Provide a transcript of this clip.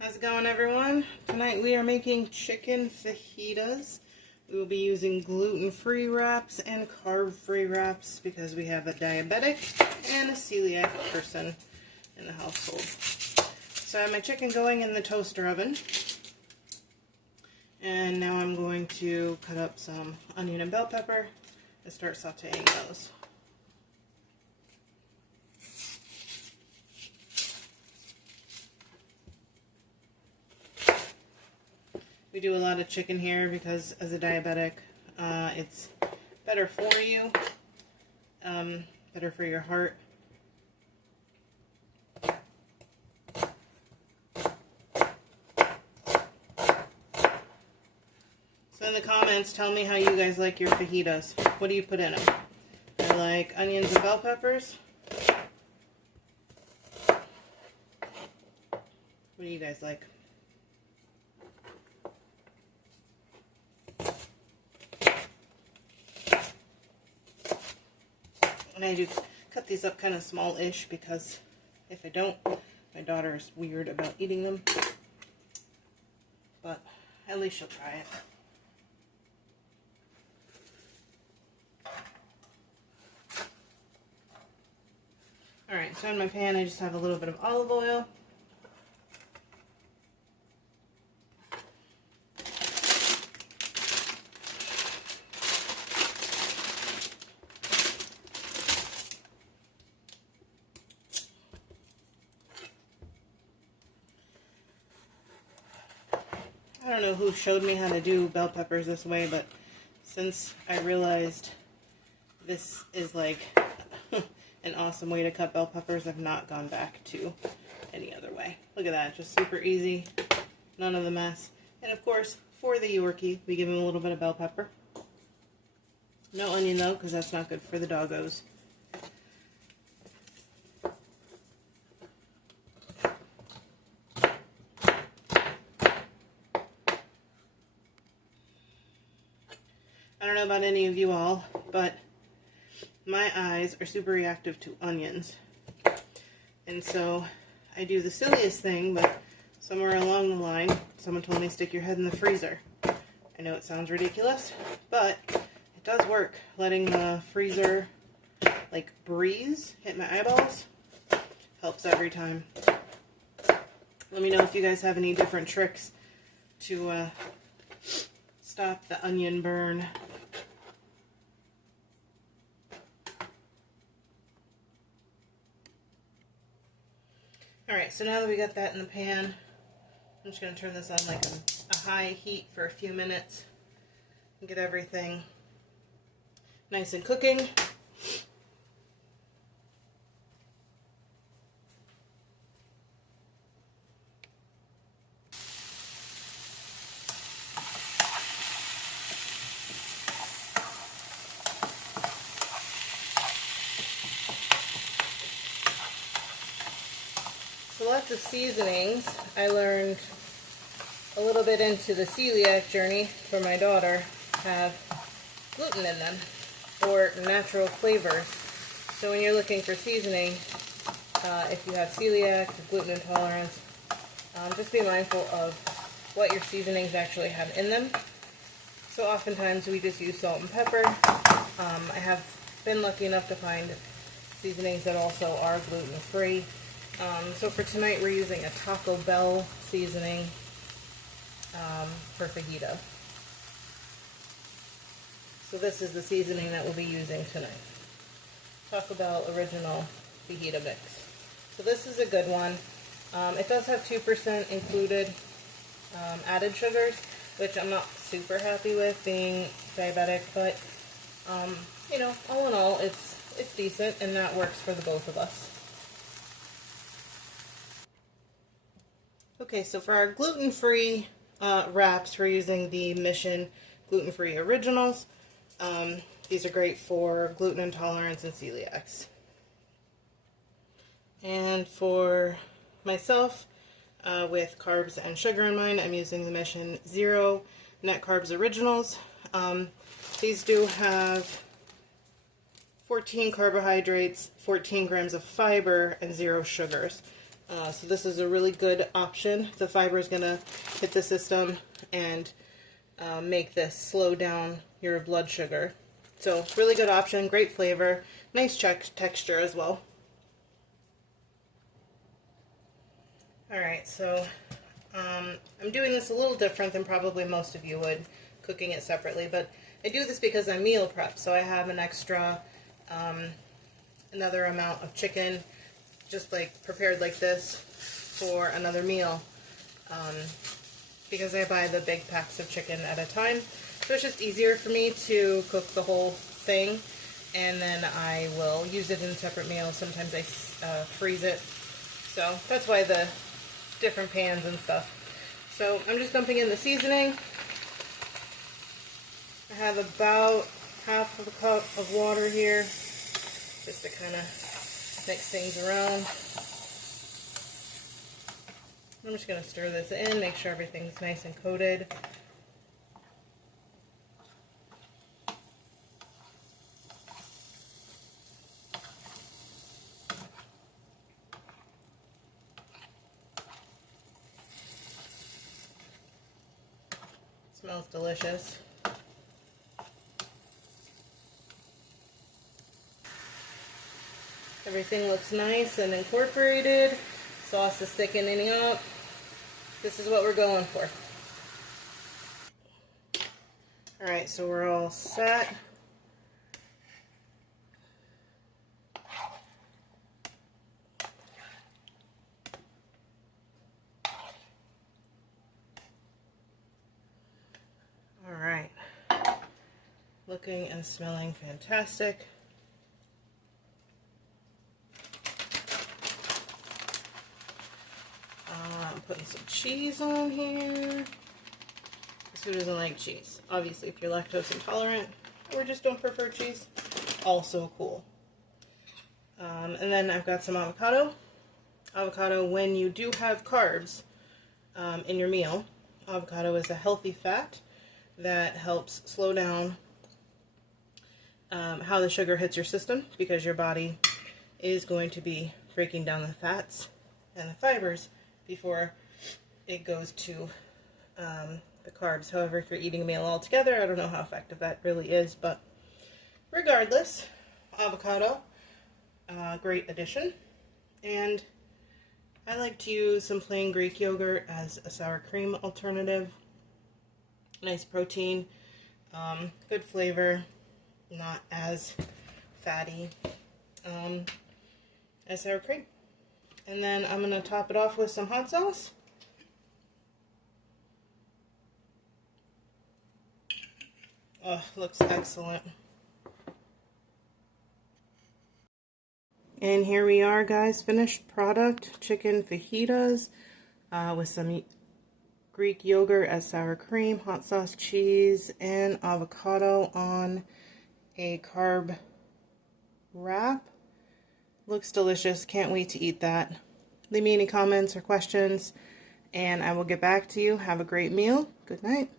How's it going, everyone? Tonight we are making chicken fajitas. We will be using gluten-free wraps and carb-free wraps because we have a diabetic and a celiac person in the household. So I have my chicken going in the toaster oven. And now I'm going to cut up some onion and bell pepper and start sauteing those. We do a lot of chicken here because as a diabetic, it's better for you, better for your heart. So in the comments, tell me how you guys like your fajitas. What do you put in them? I like onions and bell peppers. What do you guys like? And I do cut these up kind of small-ish because if I don't, my daughter is weird about eating them. But at least she'll try it. Alright, so in my pan I just have a little bit of olive oil. I don't know who showed me how to do bell peppers this way, but since I realized this is like an awesome way to cut bell peppers, I've not gone back to any other way. Look at that, just super easy, none of the mess. And of course, for the Yorkie, we give him a little bit of bell pepper. No onion though, because that's not good for the doggos. I don't know about any of you all, but my eyes are super reactive to onions. And so I do the silliest thing, but somewhere along the line, someone told me stick your head in the freezer. I know it sounds ridiculous, but it does work. Letting the freezer like breeze hit my eyeballs helps every time. Let me know if you guys have any different tricks to stop the onion burn. Alright, so now that we got that in the pan, I'm just going to turn this on like a high heat for a few minutes and get everything nice and cooking. So lots of seasonings. I learned a little bit into the celiac journey for my daughter have gluten in them or natural flavors. So when you're looking for seasoning, if you have celiac or gluten intolerance, just be mindful of what your seasonings actually have in them. So oftentimes we just use salt and pepper. I have been lucky enough to find seasonings that also are gluten-free. So for tonight we're using a Taco Bell seasoning for fajita. So this is the seasoning that we'll be using tonight. Taco Bell Original Fajita Mix. So this is a good one. It does have 2% included added sugars, which I'm not super happy with being diabetic, but you know, all in all, it's decent and that works for the both of us. Okay, so for our gluten-free wraps, we're using the Mission Gluten-Free Originals. These are great for gluten intolerance and celiacs. And for myself, with carbs and sugar in mind, I'm using the Mission Zero Net Carbs Originals. These do have 14 carbohydrates, 14 grams of fiber, and 0 sugars. So this is a really good option. The fiber is going to hit the system and make this slow down your blood sugar. So really good option, great flavor, nice texture as well. Alright, so I'm doing this a little different than probably most of you would, cooking it separately, but I do this because I meal prep, so I have an extra, another amount of chicken, just like prepared like this for another meal, because I buy the big packs of chicken at a time, so it's just easier for me to cook the whole thing, and then I will use it in separate meals. Sometimes I freeze it, so that's why the different pans and stuff. So I'm just dumping in the seasoning. I have about half of a cup of water here, just to kind of mix things around. I'm just going to stir this in, make sure everything's nice and coated. Smells delicious. Everything looks nice and incorporated. Sauce is thickening up. This is what we're going for. Alright, so we're all set. Alright. Looking and smelling fantastic. I'm putting some cheese on here. Who doesn't like cheese? Obviously, if you're lactose intolerant or just don't prefer cheese, also cool. And then I've got some avocado. Avocado, when you do have carbs in your meal, avocado is a healthy fat that helps slow down how the sugar hits your system, because your body is going to be breaking down the fats and the fibers before it goes to the carbs. However, if you're eating a meal all together, I don't know how effective that really is, but regardless, avocado, great addition. And I like to use some plain Greek yogurt as a sour cream alternative. Nice protein, good flavor, not as fatty as sour cream. And then I'm going to top it off with some hot sauce. Oh, looks excellent. And here we are, guys, finished product, chicken fajitas with some Greek yogurt as sour cream, hot sauce, cheese, and avocado on a carb wrap. Looks delicious. Can't wait to eat that. Leave me any comments or questions, and I will get back to you. Have a great meal. Good night.